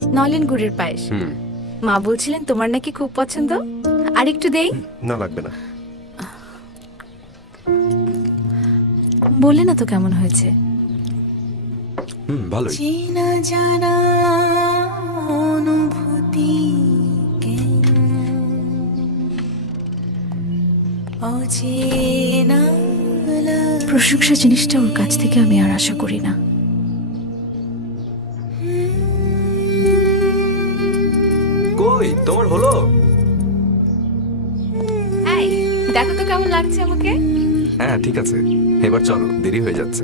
নলেন গুড়ের পায়েস। মা বলছিলেন তোমার নাকি খুব পছন্দ। আর একটু দেই? না, লাগবে না। বলে না তো কেমন হয়েছে? ভালোই। চেনা জানা অনুভূতি অচেনা প্রশংসা জিনিসটা ওর কাছ থেকে আমি আর আশা করি না। কই তোমার হলো? এই দেখো তো কেমন লাগছে আমাকে। হ্যাঁ ঠিক আছে, এবার চলো, দেরি হয়ে যাচ্ছে।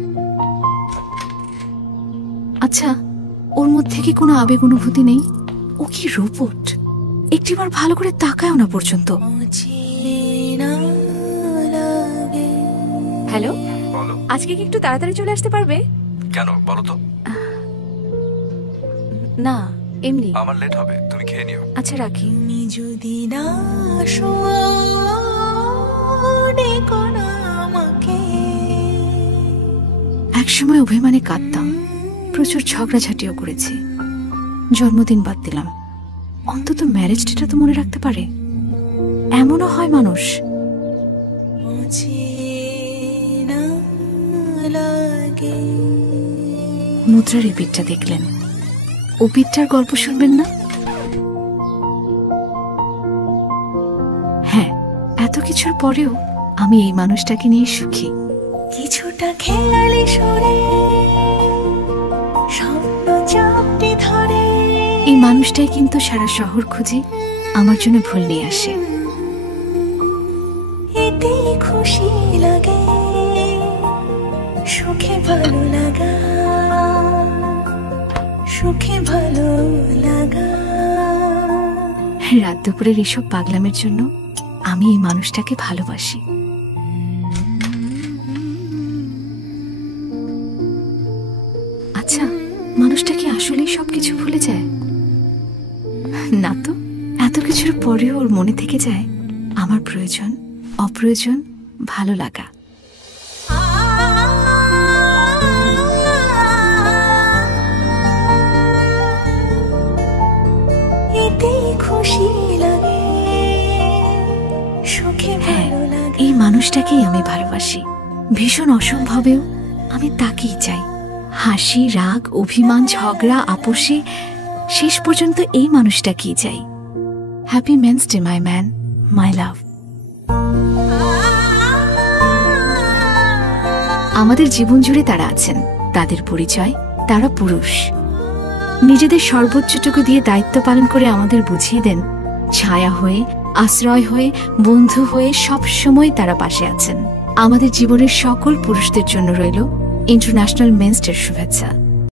আচ্ছা, ওর মধ্যে কি কোনো আবেগ অনুভূতি নেই? ও কি রোবট? একটিবার ভালো করে তাকায়ও না পর্যন্ত। হ্যালো, বলো। আজকে কি একটু তাড়াতাড়ি চলে আসতে পারবে? কেন বলো তো? না এমনি। আমার লেট হবে, তুমি খেয়ে নিও। আচ্ছা রাখি। যদি না একসময় অভিমানে কাঁদতাম, প্রচুর ঝগড়াঝাটিও করেছি, জন্মদিন বাদ দিলাম। অন্তত ম্যারেজ ডেটা তো মনে রাখতে পারে। এমনও হয় মানুষ। মুদ্রার এই পিঠটা দেখলেন, ও পিঠটার গল্প শুনবেন না? হ্যাঁ, এত কিছুর পরেও আমি এই মানুষটাকে নিয়ে সুখী। কিছুটা খেয়ালি সরে স্বপ্ন চাপতে ধরে। এই মানুষটাই কিন্তু সারা শহর খুঁজে আমার জন্য ভুল নিয়ে আসে। এতে খুশি লাগে, সুখে ভালো লাগা, সুখে ভালো লাগা। রাত দুপুরের এসব পাগলামের জন্য আমি এই মানুষটাকে ভালোবাসি। আচ্ছা, মানুষটা কি আসলেই সবকিছু ভুলে যায়? না তো, এত কিছুর পরেও ওর মনে থেকে যায় আমার প্রয়োজন, অপ্রয়োজন, ভালো লাগা। হ্যাঁ, এই মানুষটাকেই আমি ভালোবাসি। ভীষণ অসম্ভবেও আমি তাকেই চাই। হাসি, রাগ, অভিমান, ঝগড়া, আপোষে শেষ পর্যন্ত এই মানুষটাকেই চাই। Happy men's day my man, my love. আমাদের জীবন জুড়ে তারা আছেন, তাদের পরিচয় তারা পুরুষ। নিজেদের সর্বোচ্চটুকু দিয়ে দায়িত্ব পালন করে আমাদের বুঝিয়ে দেন, ছায়া হয়ে, আশ্রয় হয়ে, বন্ধু হয়ে সব সময় তারা পাশে আছেন। আমাদের জীবনের সকল পুরুষদের জন্য রইল ইন্টারন্যাশনাল মেন্স ডের শুভেচ্ছা।